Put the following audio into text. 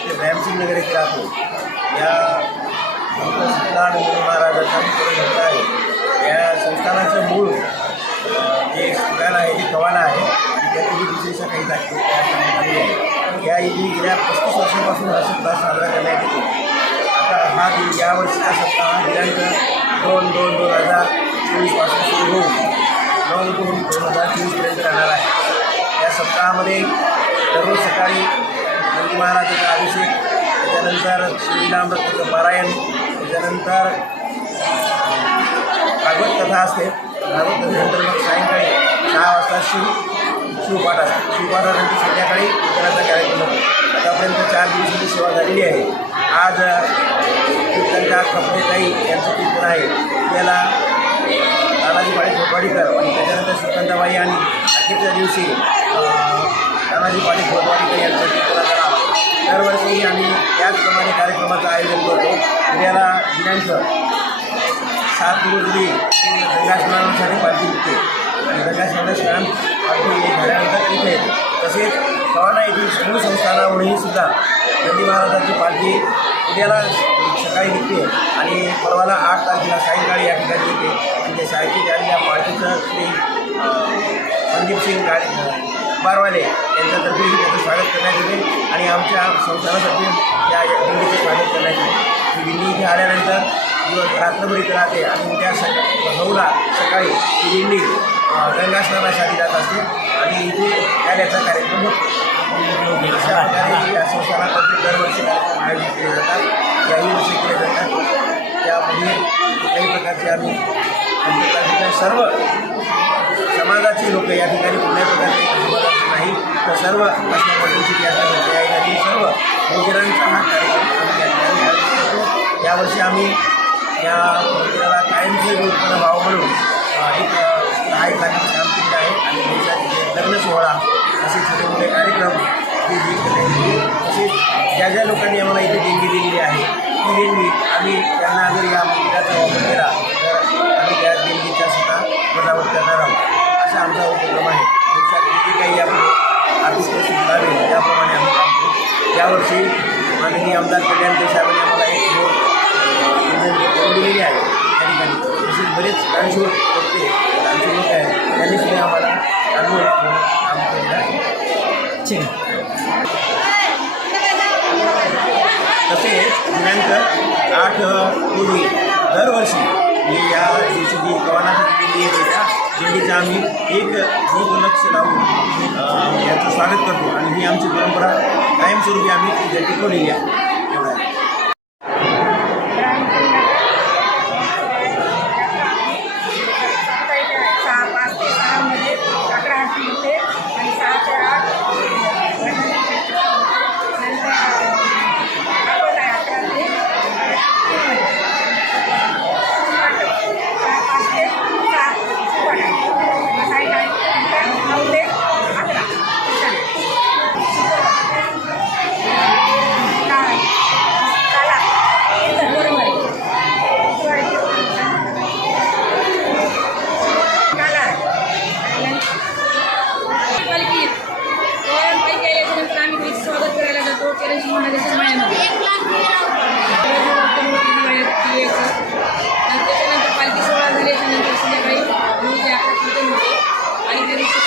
ते भैमसिंग नगर येथे राहतो. या सत्तान महाराजांचा संस्था आहे. या संस्थानाचं मूळ जे ठिकाण आहे ते कवाना आहे आणि त्याची दुसरी शाखा इथं आहे. या इथे गेल्या 35 वर्षापासून हा सप्ताह साजरा करण्यात येतो. आता हा यावर्षीचा सप्ताह दिनांक 2/2/2024 पासून सुरू होऊन 9/2/2024 राहणार आहे. या सप्ताहामध्ये दररोज सकाळी नंदी महाराजांचा अभिषेक, त्याच्यानंतर श्रीरामृताचं पारायण, त्याच्यानंतर भागवत कथा असते. भागवत कथेनंतर मग सायंकाळी 6 वाजता शिवपाठ असते. शिवपाठानंतर संध्याकाळी कीर्तनाचा कार्यक्रम होतो. आतापर्यंत 4 दिवसांची सेवा झालेली आहे. आज कीर्तनकार कपडेताई यांचं कीर्तन आहे. त्याला तानाजी पाटील घोटवाडीकर आणि त्याच्यानंतर सुकंताबाई आणि अखेरच्या दिवशी तानाजी पाटील घोटवाडीकर यांचं कीर्तनाचा नाव. दरवर्षी आम्ही त्याचप्रमाणे कार्यक्रमाचं आयोजन करतो. उद्याला दिनांक 7 रोजी गंगास्नानासाठी पालखी निघते आणि गंगास्नान स्नान पालखी झाल्यानंतर इथे तसेच कवाना येथील मूळ संस्थानावरूनही सुद्धा नंदी महाराजांची पालखी उद्याला सकाळी निघते आणि परवाला 8 तारखेला सायंकाळी या ठिकाणी येते. आणि त्या शाळेची गाडी या पालखीचं श्री मनदीपसिंग बारवाले यांच्यातर्फेही त्याचं स्वागत करण्यात येते आणि आमच्या संस्थानातर्फे या दिंडीचे स्वागत करण्यात येते. ही दिंडी इथे आल्यानंतर दिवस रात्रभर इथे राहते आणि उद्या 9ला सकाळी ही दिंडी गंगास्नानासाठी जात असते आणि इथे याचा कार्यक्रम होतो. अशा प्रकारे या संस्थानातर्फे दरवर्षी कार्यक्रम आयोजित केले जातात. याही वर्षी केले जातात. त्यामध्ये कुठल्याही प्रकारचे आम्ही सर्व समाजाची लोक या ठिकाणी कुठल्याही प्रकारचे समाजाचे नाही तर सर्व कष्टपट्टीची या ठिकाणी सर्व मंदिरांचा हा कार्यक्रम आम्ही या ठिकाणी आयोजित करतो. यावर्षी आम्ही या मंदिराला कायमस्वरूपी उत्पन्न व्हावं म्हणून एक 10 लाखाचं काम केलं आहे आणि देशाचे लग्न सोहळा असे छोटे मोठे कार्यक्रम तसेच ज्या लोकांनी आम्हाला इथे देणगी दिलेली आहे ती देणगी आम्ही त्यांना जर या मंदिराचा वापर केला तर आम्ही त्या देणगीचा सुद्धा वजावट करणार आहोत. असा आमचा उपक्रम आहे. देशात किती काही आपण आर्थिक परिस्थिती लावेल त्याप्रमाणे आम्ही काम करू. यावर्षी माननीय आमदार कल्याण देशामध्ये आम्हाला एक रोड दिलेली आहे त्या ठिकाणी. तसेच बरेच दानशूर करते दानशूर लोक आहेत त्यांनी सुद्धा आम्हाला अनुभव काम केलेलं आहे. तसेच दिनांक 8 रोजी दरवर्षी या दिवशी जी कवानाची दिंडी येते त्या दिंडीचं आम्ही एक लक्ष लावून याचं स्वागत करतो आणि ही आमची परंपरा कायमस्वरूपी आम्ही टिकवलेली आहे. पालखी सोहळा झाल्याच्यानंतर संध्याकाळी 9 ते 11 कीर्तन होते आणि त्या दिवशी